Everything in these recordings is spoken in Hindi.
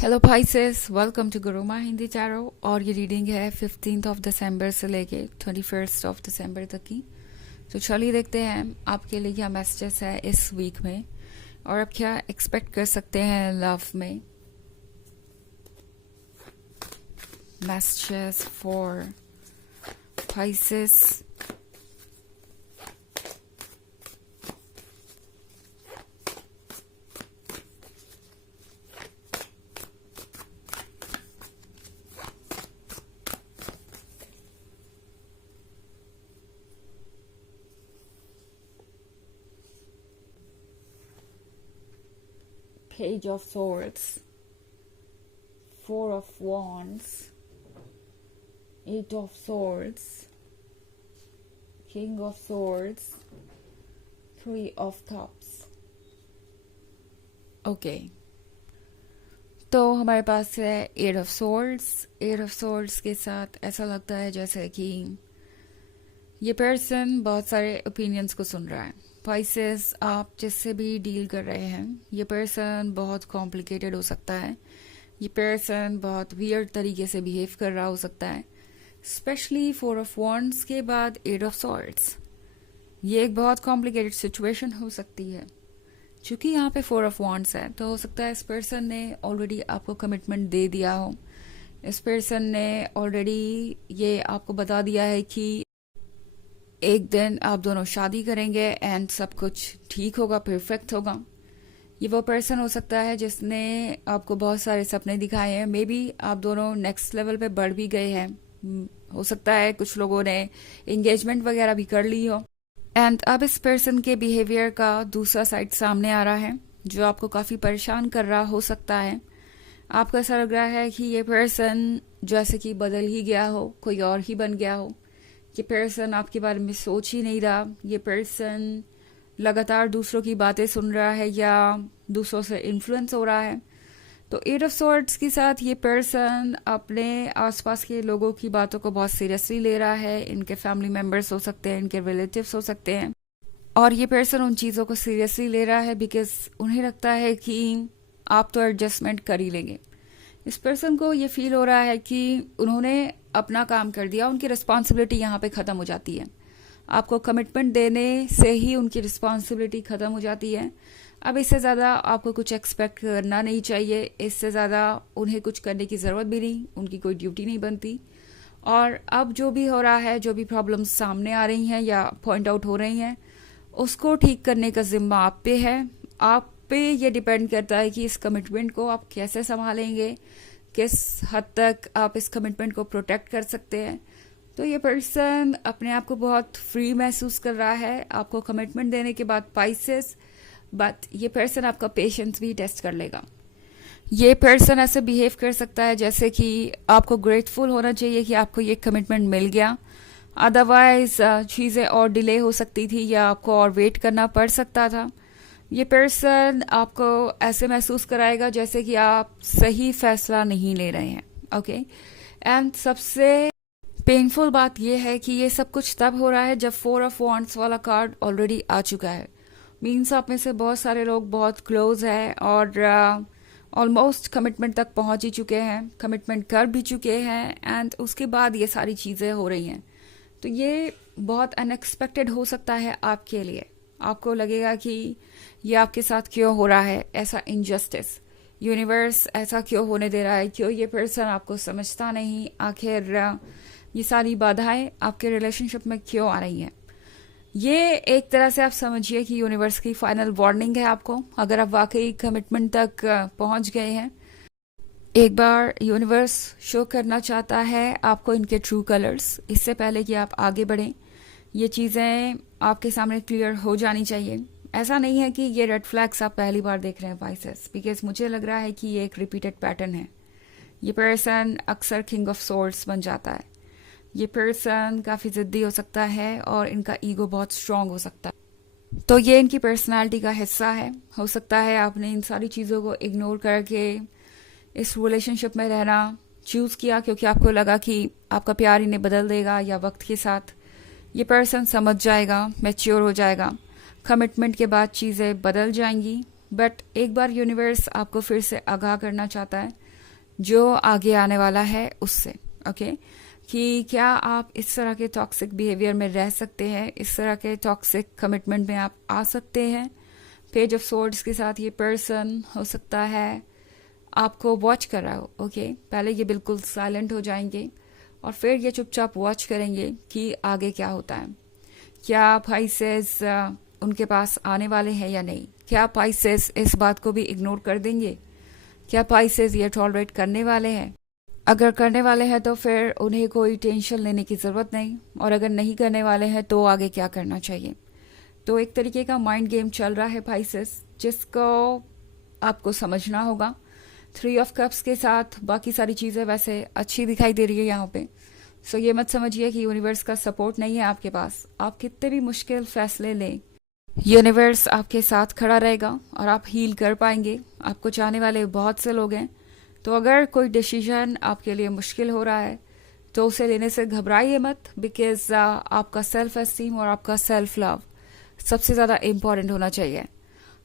Hello Pisces, welcome to Guruma Hindi tarot. और ये रीडिंग है 15 से लेके 21 तक की। तो चलिए देखते हैं आपके लिए क्या मैसेजेस है इस वीक में और आप क्या एक्सपेक्ट कर सकते हैं लव में। Messages for Pisces. Page of Swords, Four of Wands, Eight of Swords, King of Swords, Three of Cups। Okay, तो हमारे पास है eight of swords. Eight of swords के साथ ऐसा लगता है जैसे कि ये पर्सन बहुत सारे ओपिनियंस को सुन रहा है। पाइसेस, आप जिससे भी डील कर रहे हैं ये पर्सन बहुत कॉम्प्लिकेटेड हो सकता है। ये पर्सन बहुत वियर्ड तरीके से बिहेव कर रहा हो सकता है, स्पेशली फोर ऑफ वॉन्ड्स के बाद एट ऑफ सॉर्ड्स। ये एक बहुत कॉम्प्लिकेटेड सिचुएशन हो सकती है। चूंकि यहाँ पे फोर ऑफ वॉन्ड्स है तो हो सकता है इस पर्सन ने ऑलरेडी आपको कमिटमेंट दे दिया हो। इस पर्सन ने ऑलरेडी ये आपको बता दिया है कि एक दिन आप दोनों शादी करेंगे एंड सब कुछ ठीक होगा, परफेक्ट होगा। ये वो पर्सन हो सकता है जिसने आपको बहुत सारे सपने दिखाए हैं। मे बी आप दोनों नेक्स्ट लेवल पे बढ़ भी गए हैं। हो सकता है कुछ लोगों ने एंगेजमेंट वगैरह भी कर ली हो। एंड अब इस पर्सन के बिहेवियर का दूसरा साइड सामने आ रहा है जो आपको काफी परेशान कर रहा हो सकता है। आपको ऐसा लग रहा है कि ये पर्सन जैसे कि बदल ही गया हो, कोई और ही बन गया हो। ये पर्सन आपके बारे में सोच ही नहीं रहा। ये पर्सन लगातार दूसरों की बातें सुन रहा है या दूसरों से इन्फ्लुएंस हो रहा है। तो एट ऑफ सॉर्ड्स के साथ ये पर्सन अपने आसपास के लोगों की बातों को बहुत सीरियसली ले रहा है। इनके फैमिली मेंबर्स हो सकते हैं, इनके रिलेटिव्स हो सकते हैं, और ये पर्सन उन चीज़ों को सीरियसली ले रहा है बिकॉज उन्हें लगता है कि आप तो एडजस्टमेंट कर ही लेंगे। इस पर्सन को ये फील हो रहा है कि उन्होंने अपना काम कर दिया, उनकी रिस्पॉन्सिबिलिटी यहाँ पे ख़त्म हो जाती है। आपको कमिटमेंट देने से ही उनकी रिस्पॉन्सिबिलिटी ख़त्म हो जाती है। अब इससे ज़्यादा आपको कुछ एक्सपेक्ट करना नहीं चाहिए। इससे ज़्यादा उन्हें कुछ करने की ज़रूरत भी नहीं, उनकी कोई ड्यूटी नहीं बनती। और अब जो भी हो रहा है, जो भी प्रॉब्लम्स सामने आ रही हैं या पॉइंट आउट हो रही हैं, उसको ठीक करने का जिम्मा आप पे है। आप पे ये डिपेंड करता है कि इस कमिटमेंट को आप कैसे संभालेंगे, किस हद तक आप इस कमिटमेंट को प्रोटेक्ट कर सकते हैं। तो ये पर्सन अपने आप को बहुत फ्री महसूस कर रहा है आपको कमिटमेंट देने के बाद पाइसेस, बट ये पर्सन आपका पेशेंस भी टेस्ट कर लेगा। ये पर्सन ऐसे बिहेव कर सकता है जैसे कि आपको ग्रेटफुल होना चाहिए कि आपको ये कमिटमेंट मिल गया, अदरवाइज चीज़ें और डिले हो सकती थी या आपको और वेट करना पड़ सकता था। ये पर्सन आपको ऐसे महसूस कराएगा जैसे कि आप सही फैसला नहीं ले रहे हैं। ओके, एंड सबसे पेनफुल बात यह है कि ये सब कुछ तब हो रहा है जब फोर ऑफ वॉन्ड्स वाला कार्ड ऑलरेडी आ चुका है। मीन्स आप में से बहुत सारे लोग बहुत क्लोज हैं और ऑलमोस्ट कमिटमेंट तक पहुंच ही चुके हैं, कमिटमेंट कर भी चुके हैं, एंड उसके बाद ये सारी चीज़ें हो रही हैं। तो ये बहुत अनएक्सपेक्टेड हो सकता है आपके लिए। आपको लगेगा कि ये आपके साथ क्यों हो रहा है, ऐसा इनजस्टिस, यूनिवर्स ऐसा क्यों होने दे रहा है, क्यों ये पर्सन आपको समझता नहीं, आखिर ये सारी बाधाएं आपके रिलेशनशिप में क्यों आ रही हैं। ये एक तरह से आप समझिए कि यूनिवर्स की फाइनल वार्निंग है आपको, अगर आप वाकई कमिटमेंट तक पहुंच गए हैं। एक बार यूनिवर्स शो करना चाहता है आपको इनके ट्रू कलर्स, इससे पहले कि आप आगे बढ़ें। ये चीज़ें आपके सामने क्लियर हो जानी चाहिए। ऐसा नहीं है कि ये रेड फ्लैग्स आप पहली बार देख रहे हैं पाइसेस, बिकॉज मुझे लग रहा है कि ये एक रिपीटेड पैटर्न है। ये पर्सन अक्सर किंग ऑफ सोर्ड्स बन जाता है। ये पर्सन काफ़ी ज़िद्दी हो सकता है और इनका ईगो बहुत स्ट्रांग हो सकता है। तो ये इनकी पर्सनालिटी का हिस्सा है। हो सकता है आपने इन सारी चीज़ों को इग्नोर करके इस रिलेशनशिप में रहना चूज़ किया क्योंकि आपको लगा कि आपका प्यार इन्हें बदल देगा या वक्त के साथ ये पर्सन समझ जाएगा, मैच्योर हो जाएगा, कमिटमेंट के बाद चीज़ें बदल जाएंगी। बट एक बार यूनिवर्स आपको फिर से आगाह करना चाहता है जो आगे आने वाला है उससे, ओके कि क्या आप इस तरह के टॉक्सिक बिहेवियर में रह सकते हैं, इस तरह के टॉक्सिक कमिटमेंट में आप आ सकते हैं। पेज ऑफ सोर्ड्स के साथ ये पर्सन हो सकता है आपको वॉच कर रहा हो, ओके पहले ये बिल्कुल साइलेंट हो जाएंगे और फिर ये चुपचाप वॉच करेंगे कि आगे क्या होता है। क्या पाइसेस उनके पास आने वाले हैं या नहीं, क्या पाइसेस इस बात को भी इग्नोर कर देंगे, क्या पाइसेस ये टॉलरेट करने वाले हैं। अगर करने वाले हैं तो फिर उन्हें कोई टेंशन लेने की ज़रूरत नहीं, और अगर नहीं करने वाले हैं तो आगे क्या करना चाहिए। तो एक तरीके का माइंड गेम चल रहा है पाइसेस, जिसको आपको समझना होगा। 3 ऑफ कप्स के साथ बाकी सारी चीज़ें वैसे अच्छी दिखाई दे रही है यहाँ पे। सो ये मत समझिए कि यूनिवर्स का सपोर्ट नहीं है आपके पास। आप कितने भी मुश्किल फैसले लें, यूनिवर्स आपके साथ खड़ा रहेगा और आप हील कर पाएंगे। आपको चाहने वाले बहुत से लोग हैं, तो अगर कोई डिसीजन आपके लिए मुश्किल हो रहा है तो उसे लेने से घबराइए मत, बिकॉज आपका सेल्फ एस्टीम और आपका सेल्फ लव सबसे ज़्यादा इम्पॉर्टेंट होना चाहिए।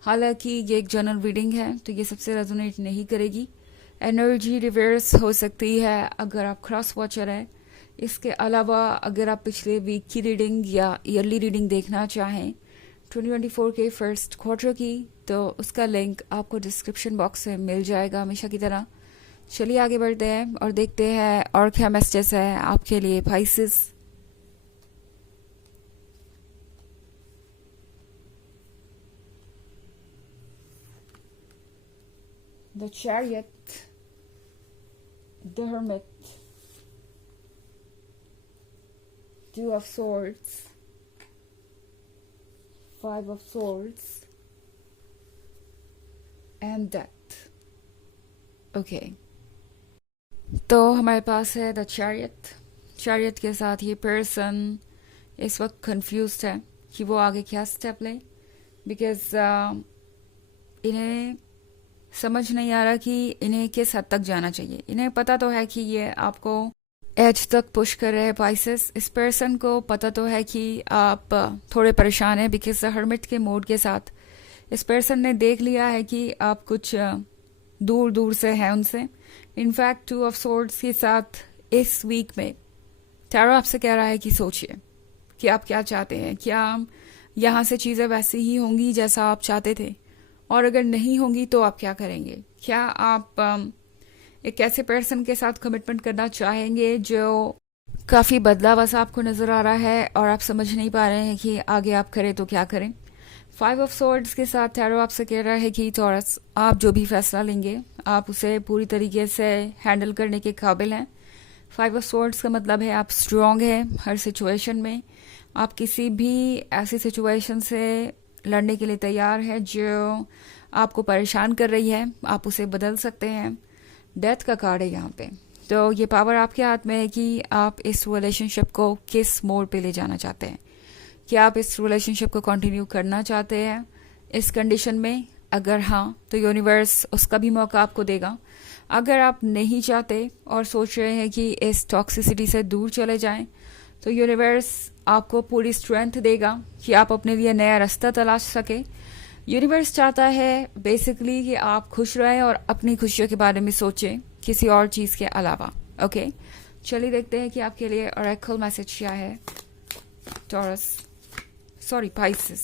हालांकि ये एक जनरल रीडिंग है तो ये सबसे रेजोनेट नहीं करेगी। एनर्जी रिवर्स हो सकती है अगर आप क्रॉस वॉचर हैं। इसके अलावा अगर आप पिछले वीक की रीडिंग या ईयरली रीडिंग देखना चाहें 2024 के फर्स्ट क्वार्टर की, तो उसका लिंक आपको डिस्क्रिप्शन बॉक्स में मिल जाएगा हमेशा की तरह। चलिए आगे बढ़ते हैं और देखते हैं और क्या मैसेजेस है आपके लिए Pisces. The chariot, the hermit, 2 of swords, 5 of swords and death, okay तो हमारे पास है द चैरियट। चैरियट के साथ ये पर्सन इस वक्त कंफ्यूज है कि वो आगे क्या स्टेप ले, बिकॉज इन्हें समझ नहीं आ रहा कि इन्हें किस हद तक जाना चाहिए। इन्हें पता तो है कि ये आपको एज तक पुश कर रहे हैं पाइसेस। इस पर्सन को पता तो है कि आप थोड़े परेशान हैं, बिकॉज हर्मिट के मोड के साथ इस पर्सन ने देख लिया है कि आप कुछ दूर दूर से हैं उनसे। इनफैक्ट 2 ऑफ सोर्ड्स के साथ इस वीक में टैरो आपसे कह रहा है कि सोचिए कि आप क्या चाहते हैं। क्या यहाँ से चीज़ें वैसी ही होंगी जैसा आप चाहते थे, और अगर नहीं होंगी तो आप क्या करेंगे। क्या आप एक ऐसे पर्सन के साथ कमिटमेंट करना चाहेंगे जो काफ़ी बदलाव सा आपको नज़र आ रहा है और आप समझ नहीं पा रहे हैं कि आगे आप करें तो क्या करें। 5 ऑफ सोर्ड्स के साथ टैरो आपसे कह रहा है कि टॉरस, आप जो भी फैसला लेंगे आप उसे पूरी तरीके से हैंडल करने के काबिल हैं। 5 ऑफ सोर्ड्स का मतलब है आप स्ट्रॉन्ग हैं हर सिचुएशन में। आप किसी भी ऐसी सिचुएशन से लड़ने के लिए तैयार है जो आपको परेशान कर रही है, आप उसे बदल सकते हैं। डेथ का कार्ड है यहाँ पे, तो ये पावर आपके हाथ में है कि आप इस रिलेशनशिप को किस मोड़ पे ले जाना चाहते हैं। क्या आप इस रिलेशनशिप को कंटिन्यू करना चाहते हैं इस कंडीशन में? अगर हाँ तो यूनिवर्स उसका भी मौका आपको देगा। अगर आप नहीं चाहते और सोच रहे हैं कि इस टॉक्सिसिटी से दूर चले जाएं, तो यूनिवर्स आपको पूरी स्ट्रेंथ देगा कि आप अपने लिए नया रास्ता तलाश सके। यूनिवर्स चाहता है बेसिकली कि आप खुश रहें और अपनी खुशियों के बारे में सोचें, किसी और चीज़ के अलावा। ओके चलिए देखते हैं कि आपके लिए ऑरेकल मैसेज क्या है पाइसेस।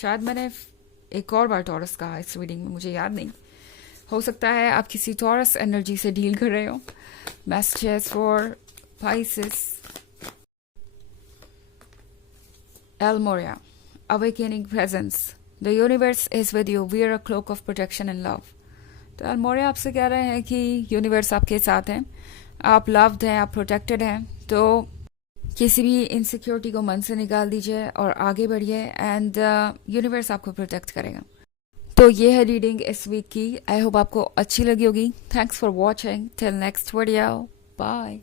शायद मैंने एक और बार टॉरस कहा इस रीडिंग में, मुझे याद नहीं। हो सकता है आप किसी टॉरस एनर्जी से डील कर रहे हो। Messages for Pisces. Elmoria, awakening presence. The universe is with you. Wear a cloak of protection and love. तो एल्मोरिया आपसे कह रहे हैं कि यूनिवर्स आपके साथ है, आप लव्ड हैं, आप प्रोटेक्टेड हैं। तो किसी भी इनसिक्योरिटी को मन से निकाल दीजिए और आगे बढ़िए, एंड यूनिवर्स आपको प्रोटेक्ट करेगा। तो ये है रीडिंग इस वीक की। आई होप आपको अच्छी लगी होगी। Thanks for watching. Till next video, bye.